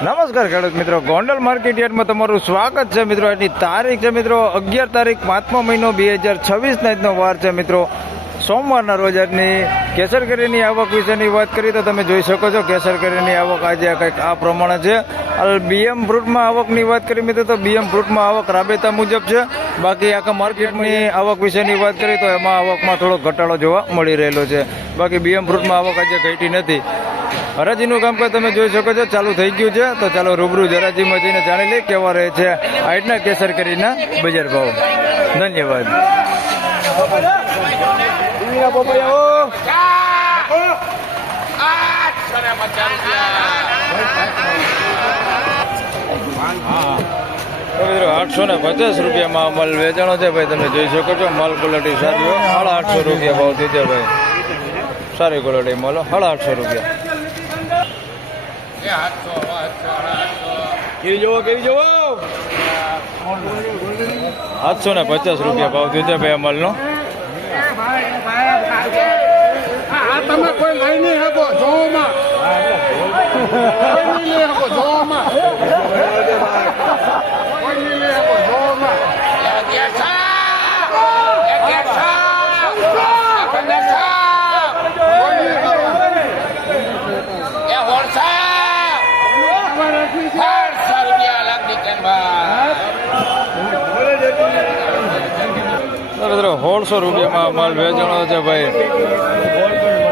નમસ્કાર ખેડૂત મિત્રો, ગોંડલ માર્કેટ યાર્ડમાં તમારું સ્વાગત છે મિત્રો. એની તારીખ છે મિત્રો 11 તારીખ 5મો મહિનો 2026 આજનો વાર છે મિત્રો, સોમવારના રોજ. આજની કેસર કેરીની આવક વિશેની વાત કરીએ તો તમે જોઈ શકો છો કેસર કેરીની આવક આજે કંઈક આ પ્રમાણે છે. બીએમ ફ્રૂટમાં આવકની વાત કરીએ મિત્રો તો બીએમ ફ્રૂટમાં આવક રાબેતા મુજબ છે. બાકી આખા માર્કેટની આવક વિશેની વાત કરીએ તો એમાં આવકમાં થોડો ઘટાડો જોવા મળી રહેલો છે. બાકી બીએમ ફ્રૂટમાં આવક આજે ઘટી નથી. હરાજીનું કામકાજ તમે જોઈ શકો છો ચાલુ થઈ ગયું છે. તો ચાલો રૂબરૂ હરાજીમાં જઈને જાણી લઈએ કેવા રહે છે આજના કેસર કેરીના બજાર ભાવ. ધન્યવાદ. મિત્રો 850 રૂપિયામાં માલ વેચાણો છે ભાઈ. તમે જોઈ શકો છો માલ ક્વોલિટી સારી હોય. 850 રૂપિયા ભાવ દીધે ભાઈ. સારી ક્વોલિટી માલ 850 રૂપિયા. કેવી જોવો 850 રૂપિયા ભાવ દીધે ભાઈ અમલનો. તમે કોઈ લઈ નહીં શકો જોવામાં મિત્રો 150 રૂપિયામાં માલ વેચાણો છે ભાઈ.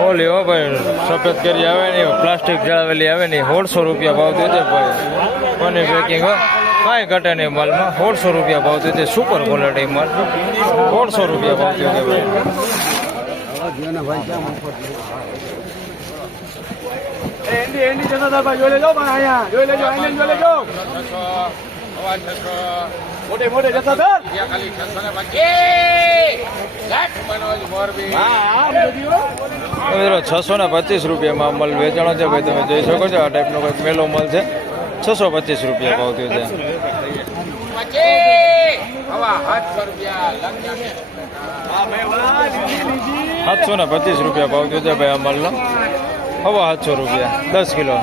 ઓલી હો ભાઈ સફેદ કેરી આવે નહીં, પ્લાસ્ટિક જળાવેલી આવે નહીં. 150 રૂપિયા ભાવ દીધે ભાઈ. કોની પેકિંગ હો કાંઈ ઘટે નહીં માલમાં. 150 રૂપિયા ભાવ દીધે. સુપર ક્વોલિટી માલ 150 રૂપિયા ભાવ દીધે ભાઈ. મોટે જતા હતા મિત્રો 625 રૂપિયામાં માલ વેચાણો છે ભાઈ. તમે જોઈ શકો છો આ ટાઈપનો કંઈક મેલો માલ છે. 625 રૂપિયા ભાવ થયો છે. 725 રૂપિયા ભાવ થયો છે ભાઈ આ માલનો. 750 રૂપિયા 10 કિલો.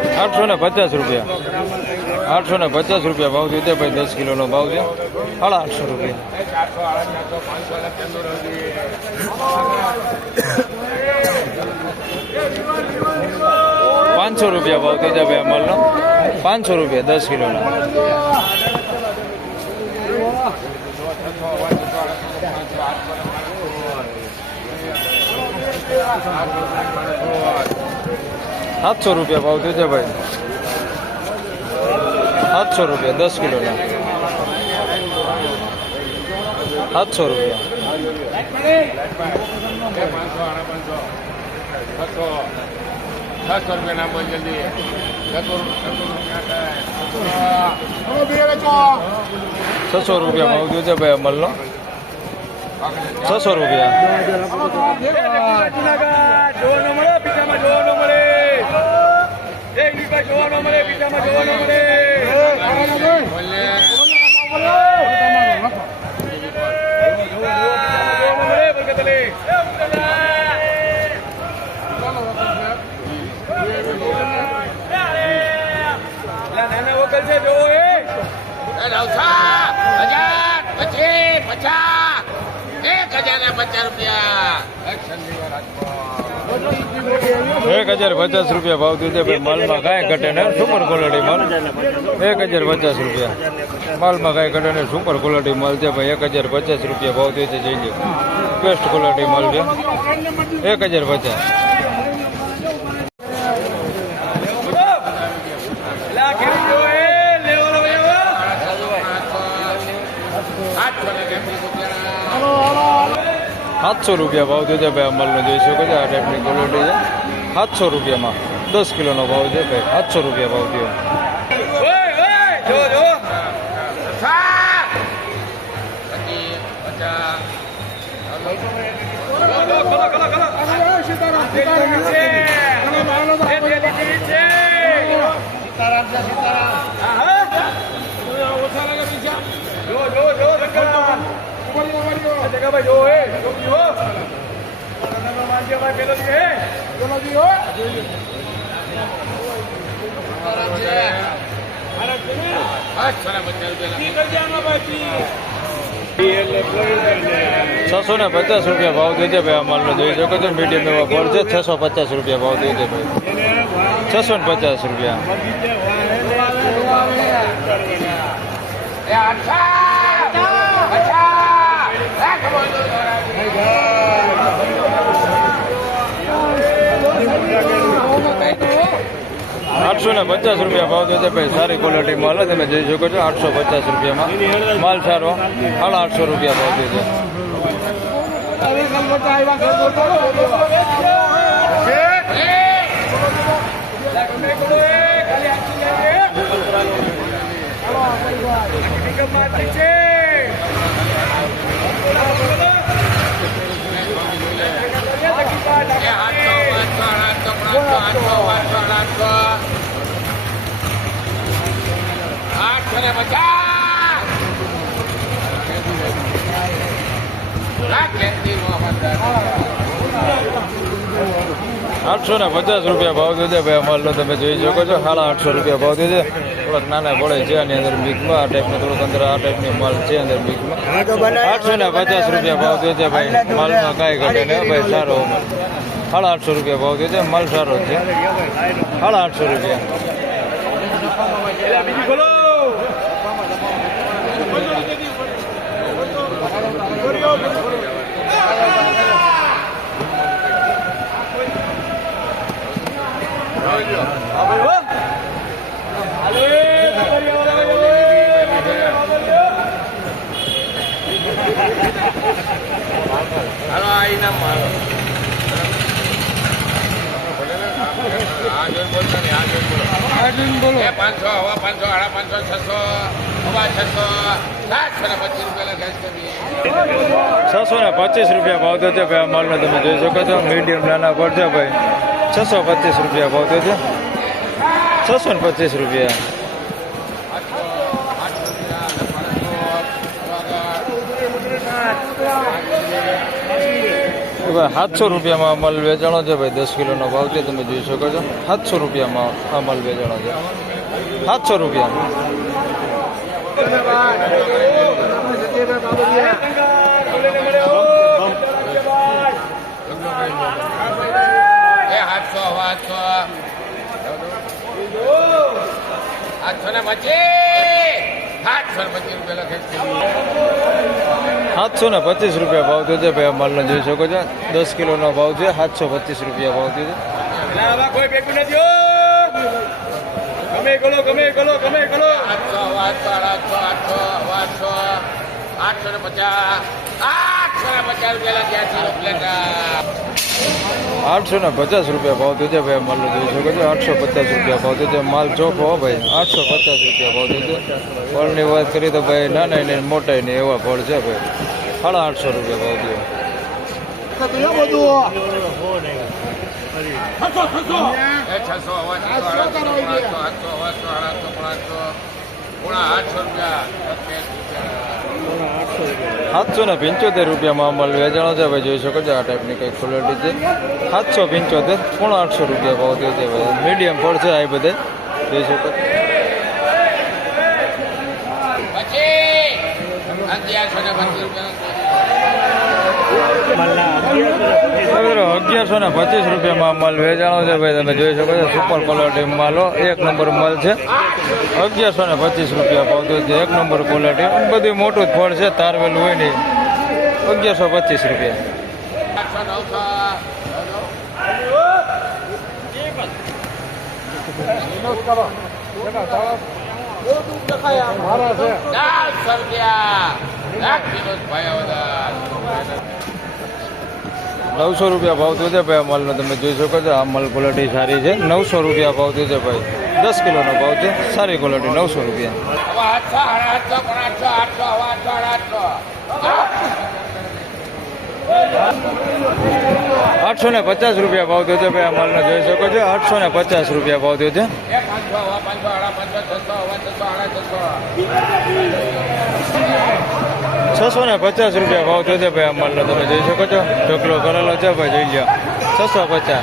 ₹850 રૂપિયા. 850 રૂપિયા ભાવ દીધે ભાઈ. 10 કિલોનો ભાવ છે. 850 રૂપિયા. 500 રૂપિયા ભાવ દીધે ભાઈ અમારનો. 500 રૂપિયા 10 કિલોના. ₹700 રૂપિયા ભાવ થયો છે ભાઈ. 700 રૂપિયા 10 કિલોના. 700 રૂપિયા. 600 રૂપિયા ના બોલ જલ્દી. 600 રૂપિયા ભાવ થયો છે ભાઈ અમલનો. 600 રૂપિયા. ₹1050 રૂપિયા ભાવ દીધે ભાઈ. માલમાં કાંઈ ઘટે ને સુપર ક્વોલિટી માલ. 1050 રૂપિયા માલમાં કાંઈ ઘટે ને સુપર ક્વોલિટી માલ છે ભાઈ. 1050 રૂપિયા ભાવ દીધે જઈ લે. બેસ્ટ ક્વોલિટી માલ છે. 1050. ₹700 ભાવ થયો છે ભાઈ. અમલનો જોઈ શકો છો. આ ટાઈપની ક્વોલિટી છે. ₹700 10 કિલોનો ભાવ છે ભાઈ. ₹700 ભાવ થયો. સીતારામ ₹650 ભાવ થયો છે ભાઈ. અમલનો જોઈ શકો છો. મીડિયમ એવા ફળ છે. ₹650 ભાવ થયો છે ભાઈ. ₹650. ₹850 ભાવ થયો છે ભાઈ. સારી ક્વોલિટી માલ તમે જોઈ શકો છો. ₹850 માલ સારો. ₹850 ભાવ થયો છે. ₹850 ભાવ થયો છે ભાઈ. માલનો તમે જોઈ શકો છો. ₹850 ભાવ થયો છે. થોડાક નાના પડે છે આની અંદર મિક્સમાં. આ ટાઈપનો થોડોક અંદર આ ટાઈપની માલ છે અંદર મિક્સમાં. ₹850 ભાવ થયો છે ભાઈ. માલમાં કાંઈ ઘટે નહીં ભાઈ. સારો ₹850 ભાવ થયો છે. માલ સારો છે. ₹850. ₹625 ભાવ થયો છે ભાઈ. માલનો તમે જોઈ શકો છો. મીડિયમ નાના પર છે ભાઈ. ₹625 ભાવ થયો છે. ₹625. ₹700 માલ વેચાણો છે ભાઈ. 10 કિલોનો ભાવ છે તમે જોઈ શકો છો. ₹700 આ માલ વેચાણો છે. ₹700. ₹725 ભાવ થયો છે ભાઈ. માલનો જોઈ શકો છો. 10 કિલોનો ભાવ છે. ₹725 ભાવ થયો ₹850 ભાવ થયો છે ભાઈ. માલનો જોઈ શકો છો. ₹850 ભાવ થયો છે. માલ ચોખ્ખો હો ભાઈ. ₹850 ભાવ થયો છે. ફળની વાત કરીએ તો ભાઈ નાના ને મોટા ને એવા ફળ છે ભાઈ. ₹850 ભાવ થયો. ₹775 માલ વેચાણો છે ભાઈ. જોઈ શકો છો. આ ટાઈપની કઈ ક્વોલિટી છે. 775 ₹850 ભાવ થયો છે ભાઈ. મીડિયમ ફળ છે આ બધે જોઈ શકો છો. 1125 માલ વેચાણો છે ભાઈ. તમે જોઈ શકો છો. Super quality માલો. 1 નંબર માલ છે. 1125 ભાવ થયો છે. 1 નંબર ક્વોલિટી. બધું મોટું જ ફળ છે. તારવેલું હોય નહીં. 1125. મારા છે ₹900 ભાવ થયો છે ભાઈ આ માલનો. તમે જોઈ શકો છો આ માલ ક્વોલિટી સારી છે. ₹900 ભાવ થયો છે ભાઈ. 10 કિલોનો ભાવ છે. સારી ક્વોલિટી ₹900. 850 ભાવ થયો છે ભાઈ આ માલનો. જોઈ શકો છો 850 ભાવ થયો છે. 650 ભાવ થયો છે ભાઈ આ માલનો. તમે જોઈ શકો છો ઢોકલો કરેલો છે ભાઈ. જોઈ લો 650.